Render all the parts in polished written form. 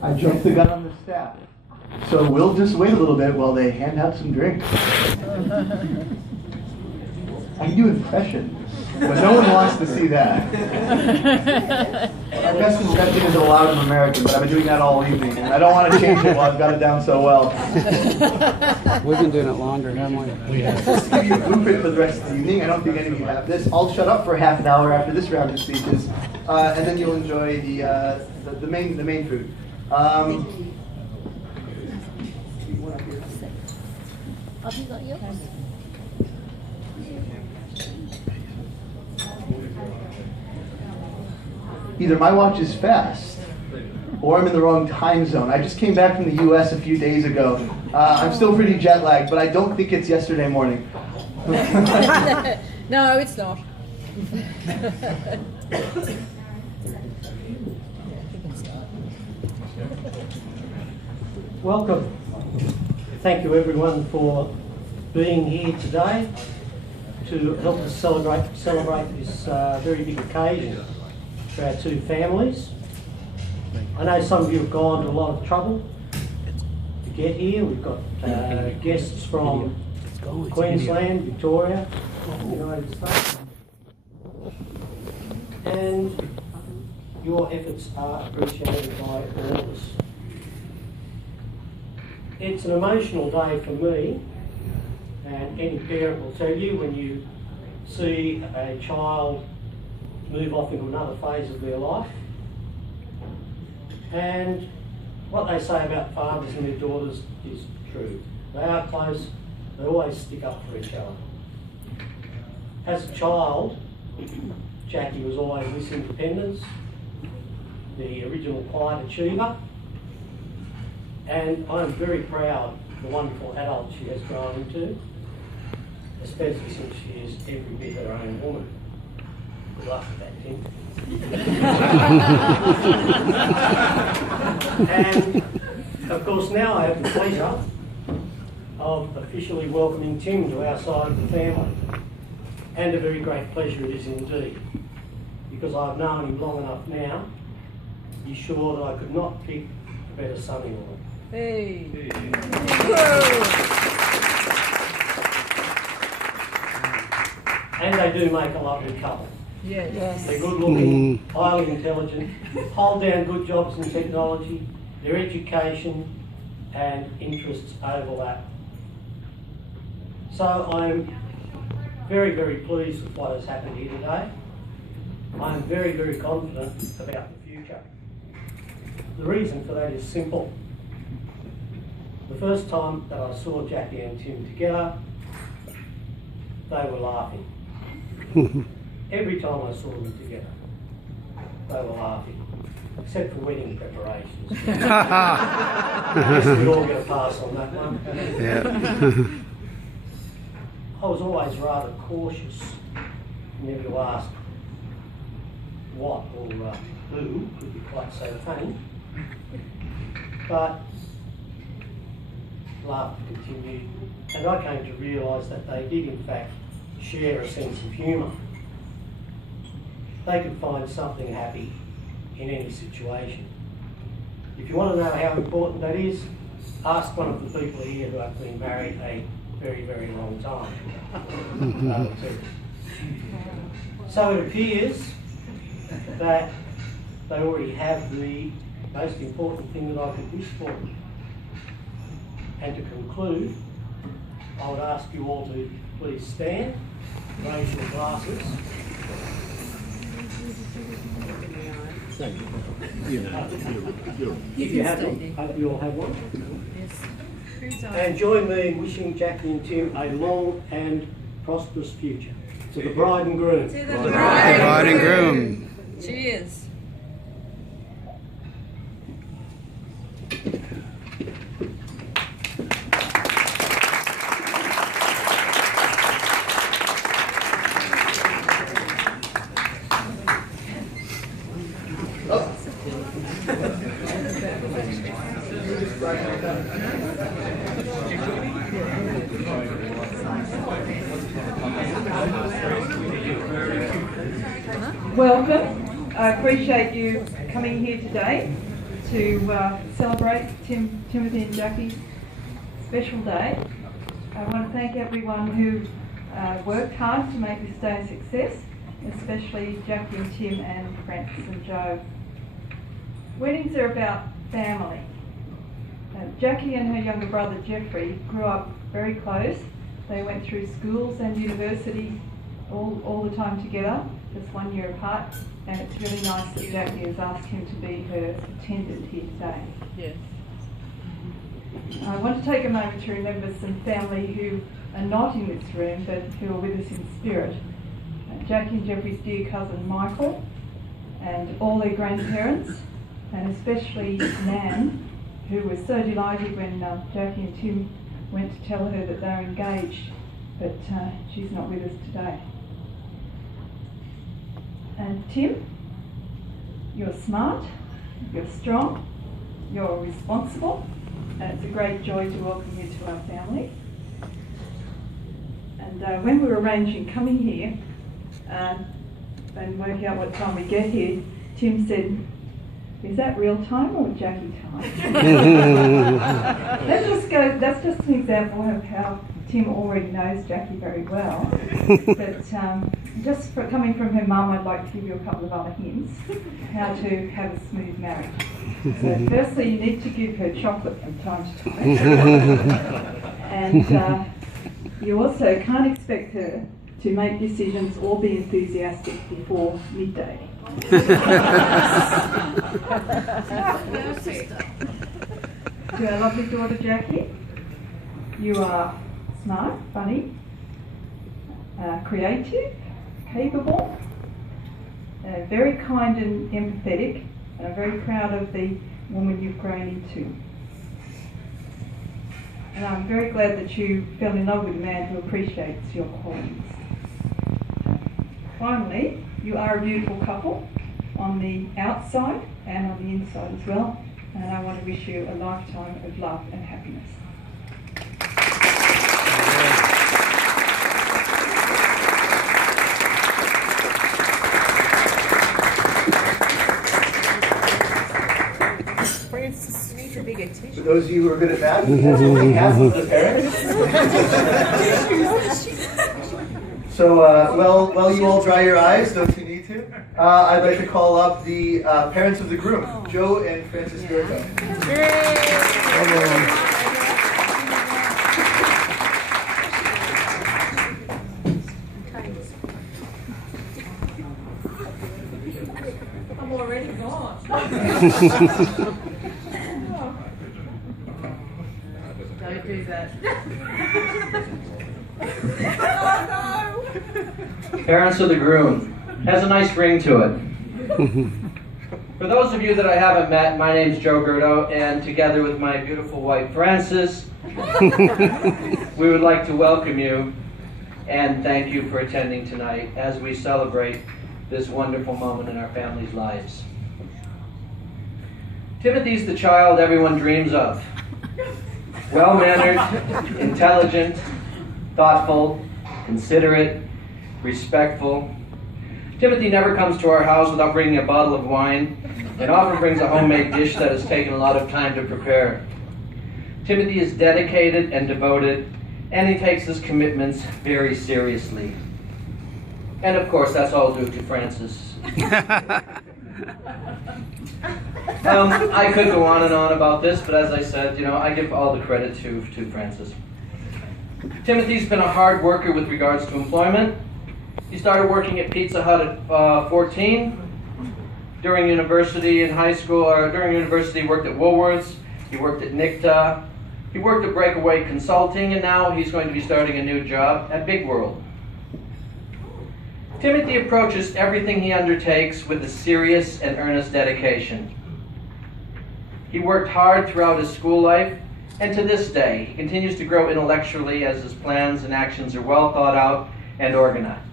I jumped the gun on the staff. So we'll just wait a little bit while they hand out some drinks. I can do impressions, but no one wants to see that. Our best impression is a loud American, but I've been doing that all evening, and I don't want to change it while I've got it down so well. We've been doing it longer, haven't we? Just to give you a blueprint for the rest of the evening, I don't think any of you have this. I'll shut up for half an hour after this round of speeches, and then you'll enjoy the main food. Have you got yours? Either my watch is fast, or I'm in the wrong time zone. I just came back from the US a few days ago. I'm still pretty jet lagged, but I don't think it's yesterday morning. No, it's not. Welcome. Thank you everyone for being here today to help us celebrate this very big occasion for our two families. I know some of you have gone to a lot of trouble to get here. We've got guests from Queensland, Victoria, the United States, and your efforts are appreciated by all of us. It's an emotional day for me, and any parent will tell you when you see a child move off into another phase of their life. And what they say about fathers and their daughters is true. They are close, they always stick up for each other. As a child, Jackie was always Miss Independence, the original quiet achiever, and I'm very proud of the wonderful adult she has grown into, especially since she is every bit her own woman. Good luck with that, Tim. And of course now I have the pleasure of officially welcoming Tim to our side of the family. And a very great pleasure it is indeed, because I've known him long enough now to be sure that I could not pick a better son-in-law. Hey. And they do make a lovely couple. Yes. They're good looking, highly intelligent, hold down good jobs in technology, their education and interests overlap. So I'm very, very pleased with what has happened here today. I'm very, very confident about the future. The reason for that is simple. The first time that I saw Jackie and Tim together, they were laughing. Every time I saw them together, they were laughing, except for wedding preparations. I guess we all get a pass on that one. Yeah. I was always rather cautious, never to ask what or who, could be quite so funny. But laughter continued, and I came to realise that they did in fact share a sense of humour. They could find something happy in any situation. If you want to know how important that is, ask one of the people here who have been married a very, very long time. So it appears that they already have the most important thing that I could wish for. And to conclude, I would ask you all to please stand, raise your glasses. If you have them, hope you all have one. Yes. And join me in wishing Jackie and Tim a long and prosperous future. To the bride and groom. To the Bride and groom. Cheers. Welcome. I appreciate you coming here today. to celebrate Timothy and Jackie's special day. I want to thank everyone who worked hard to make this day a success, especially Jackie and Tim and Francis and Joe. Weddings are about family. Jackie and her younger brother Jeffrey grew up very close. They went through schools and universities all the time together, just 1 year apart, and it's really nice that Jackie has asked him to be her attendant here today. Yes. I want to take a moment to remember some family who are not in this room but who are with us in spirit. Jackie and Jeffrey's dear cousin Michael, and all their grandparents, and especially Nan, who was so delighted when Jackie and Tim went to tell her that they're engaged, but she's not with us today. And Tim, you're smart, you're strong, you're responsible, and it's a great joy to welcome you to our family. And when we were arranging coming here and working out what time we get here, Tim said, "Is that real time or Jackie time?" That's just an example of how Tim already knows Jackie very well. But just coming from her mum, I'd like to give you a couple of other hints how to have a smooth marriage. So firstly, you need to give her chocolate from time to time. And you also can't expect her to make decisions or be enthusiastic before midday. To our lovely daughter Jackie, you are smart, funny, creative, capable, very kind and empathetic, and I'm very proud of the woman you've grown into. And I'm very glad that you fell in love with a man who appreciates your qualities. Finally, you are a beautiful couple on the outside and on the inside as well, and I want to wish you a lifetime of love and happiness. Francis, you need to be a For teacher. those of you who are good at math, that's only half of the parents. So, while you all dry your eyes, those who need to, I'd like to call up the parents of the groom, Joe and Francis Durko. I'm already gone. Don't do that. Parents of the groom. Has a nice ring to it. For those of you that I haven't met, my name's Joe Gerdo, and together with my beautiful wife Frances, we would like to welcome you and thank you for attending tonight as we celebrate this wonderful moment in our family's lives. Timothy's the child everyone dreams of. Well-mannered, intelligent, thoughtful, considerate, respectful. Timothy never comes to our house without bringing a bottle of wine, and often brings a homemade dish that has taken a lot of time to prepare. Timothy is dedicated and devoted, and he takes his commitments very seriously. And of course, that's all due to Francis. I could go on and on about this, but as I said, I give all the credit to Francis. Timothy's been a hard worker with regards to employment. He started working at Pizza Hut at 14. During university and high school, during university, he worked at Woolworths. He worked at NICTA. He worked at Breakaway Consulting, and now he's going to be starting a new job at Big World. Timothy approaches everything he undertakes with a serious and earnest dedication. He worked hard throughout his school life, and to this day, he continues to grow intellectually as his plans and actions are well thought out and organized.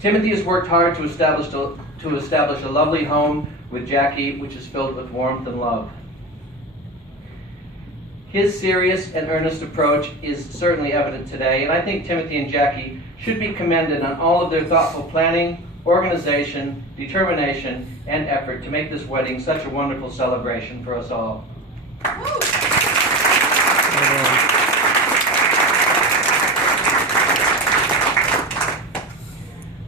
Timothy has worked hard to establish a lovely home with Jackie, which is filled with warmth and love. His serious and earnest approach is certainly evident today, and I think Timothy and Jackie should be commended on all of their thoughtful planning, organization, determination, and effort to make this wedding such a wonderful celebration for us all.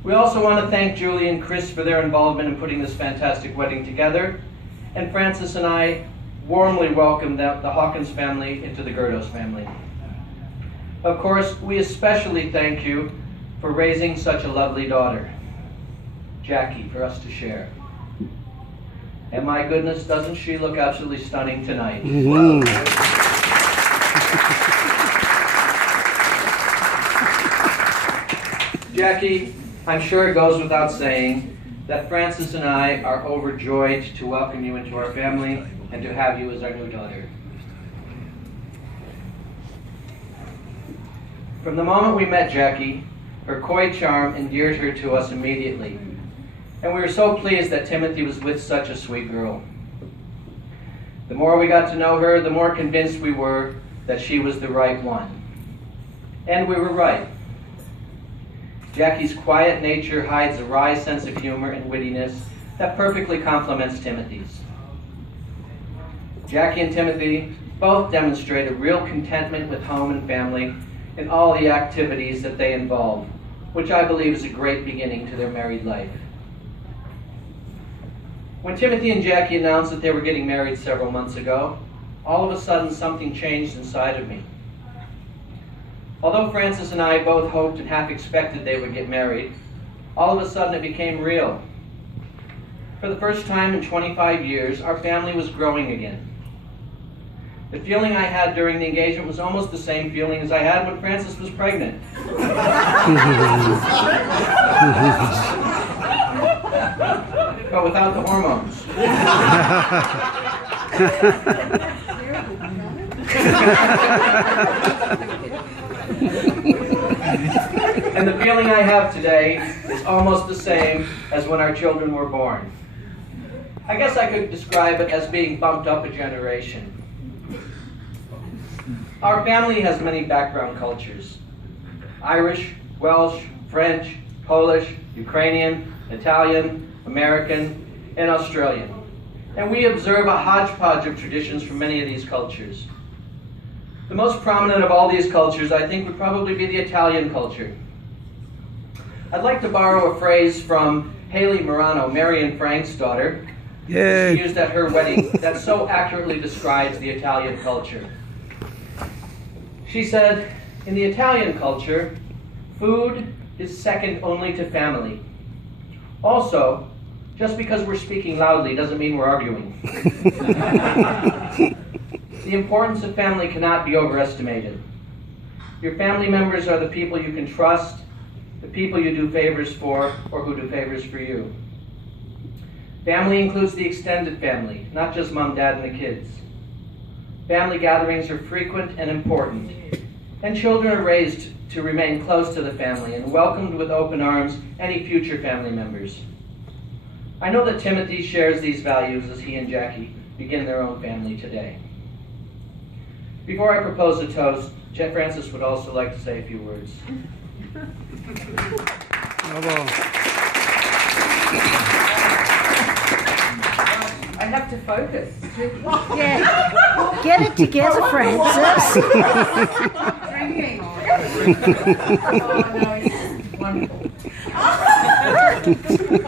We also want to thank Julie and Chris for their involvement in putting this fantastic wedding together, and Francis and I warmly welcome the Hawkins family into the Gerdos family. Of course, we especially thank you for raising such a lovely daughter, Jackie, for us to share. And my goodness, doesn't she look absolutely stunning tonight? Jackie, I'm sure it goes without saying that Francis and I are overjoyed to welcome you into our family and to have you as our new daughter. From the moment we met Jackie, her coy charm endeared her to us immediately, and we were so pleased that Timothy was with such a sweet girl. The more we got to know her, the more convinced we were that she was the right one. And we were right. Jackie's quiet nature hides a wry sense of humor and wittiness that perfectly complements Timothy's. Jackie and Timothy both demonstrate a real contentment with home and family in all the activities that they involve, which I believe is a great beginning to their married life. When Timothy and Jackie announced that they were getting married several months ago, all of a sudden something changed inside of me. Although Francis and I both hoped and half expected they would get married, all of a sudden it became real. For the first time in 25 years, our family was growing again. The feeling I had during the engagement was almost the same feeling as I had when Francis was pregnant. But without the hormones. And the feeling I have today is almost the same as when our children were born. I guess I could describe it as being bumped up a generation. Our family has many background cultures: Irish, Welsh, French, Polish, Ukrainian, Italian, American, and Australian. And we observe a hodgepodge of traditions from many of these cultures. The most prominent of all these cultures, I think, would probably be the Italian culture. I'd like to borrow a phrase from Haley Morano, Mary and Frank's daughter, Yay. she used at her wedding, that so accurately describes the Italian culture. She said, in the Italian culture, food is second only to family. Also, just because we're speaking loudly doesn't mean we're arguing. The importance of family cannot be overestimated. Your family members are the people you can trust, the people you do favors for, or who do favors for you. Family includes the extended family, not just mom, dad, and the kids. Family gatherings are frequent and important, and children are raised to remain close to the family and welcomed with open arms any future family members. I know that Timothy shares these values as he and Jackie begin their own family today. Before I propose a toast, Jeff Francis would also like to say a few words. Bravo. I have to focus. Yeah. Get it together, Francis. Drinking. Oh no, it's wonderful.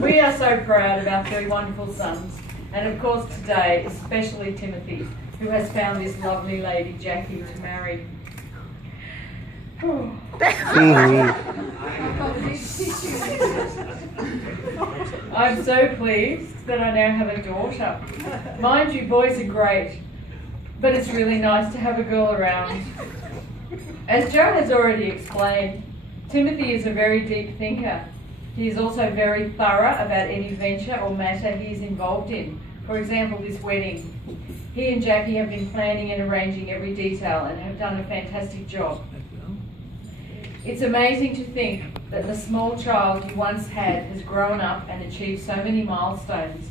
We are so proud of our three wonderful sons, and of course today, especially Timothy, who has found this lovely lady, Jackie, to marry. I'm so pleased that I now have a daughter. Mind you, boys are great, but it's really nice to have a girl around. As Joe has already explained, Timothy is a very deep thinker. He is also very thorough about any venture or matter he is involved in. For example, this wedding. He and Jackie have been planning and arranging every detail and have done a fantastic job. It's amazing to think that the small child he once had has grown up and achieved so many milestones.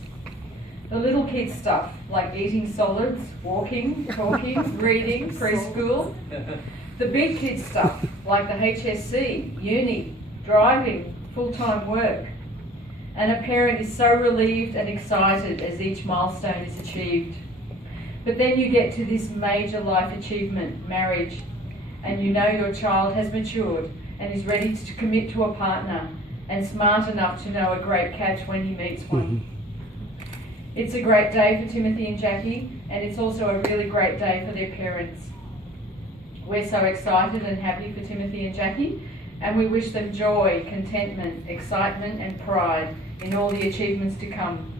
The little kid stuff, like eating solids, walking, talking, reading, preschool. The big kid stuff, like the HSC, uni, driving, full-time work. and a parent is so relieved and excited as each milestone is achieved. But then you get to this major life achievement, marriage, and you know your child has matured and is ready to commit to a partner and smart enough to know a great catch when he meets one. It's a great day for Timothy and Jackie, and it's also a really great day for their parents. We're so excited and happy for Timothy and Jackie, and we wish them joy, contentment, excitement and pride in all the achievements to come.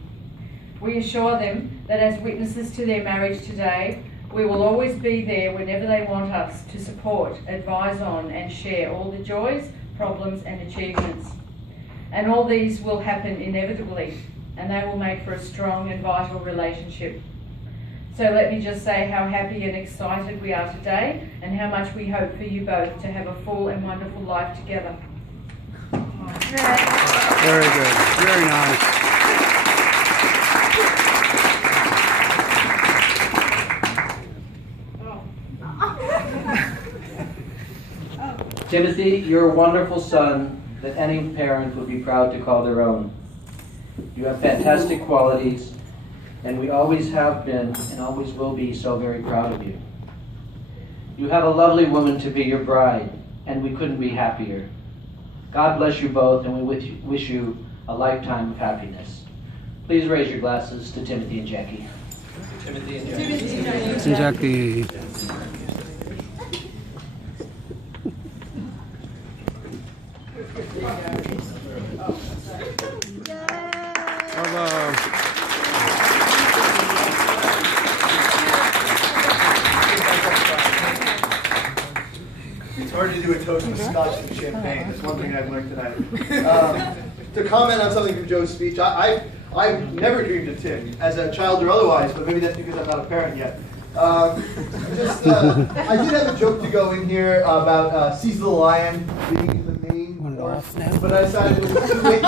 We assure them that as witnesses to their marriage today, we will always be there whenever they want us to support, advise on and share all the joys, problems and achievements. And all these will happen inevitably, and they will make for a strong and vital relationship. So let me just say how happy and excited we are today, and how much we hope for you both to have a full and wonderful life together. Very good. Very nice. Timothy, you're a wonderful son that any parent would be proud to call their own. You have fantastic qualities, and we always have been and always will be so very proud of you. You have a lovely woman to be your bride, and we couldn't be happier. God bless you both, and we wish you a lifetime of happiness. Please raise your glasses to Timothy and Jackie. Timothy and Jackie. Jackie. Bravo. It's hard to do a toast with scotch and champagne. That's one thing I've learned tonight. To comment on something from Joe's speech, I've never dreamed of Tim as a child or otherwise, but maybe that's because I'm not a parent yet. I did have a joke to go in here about Caesar the Lion being the main, but I decided it was too late.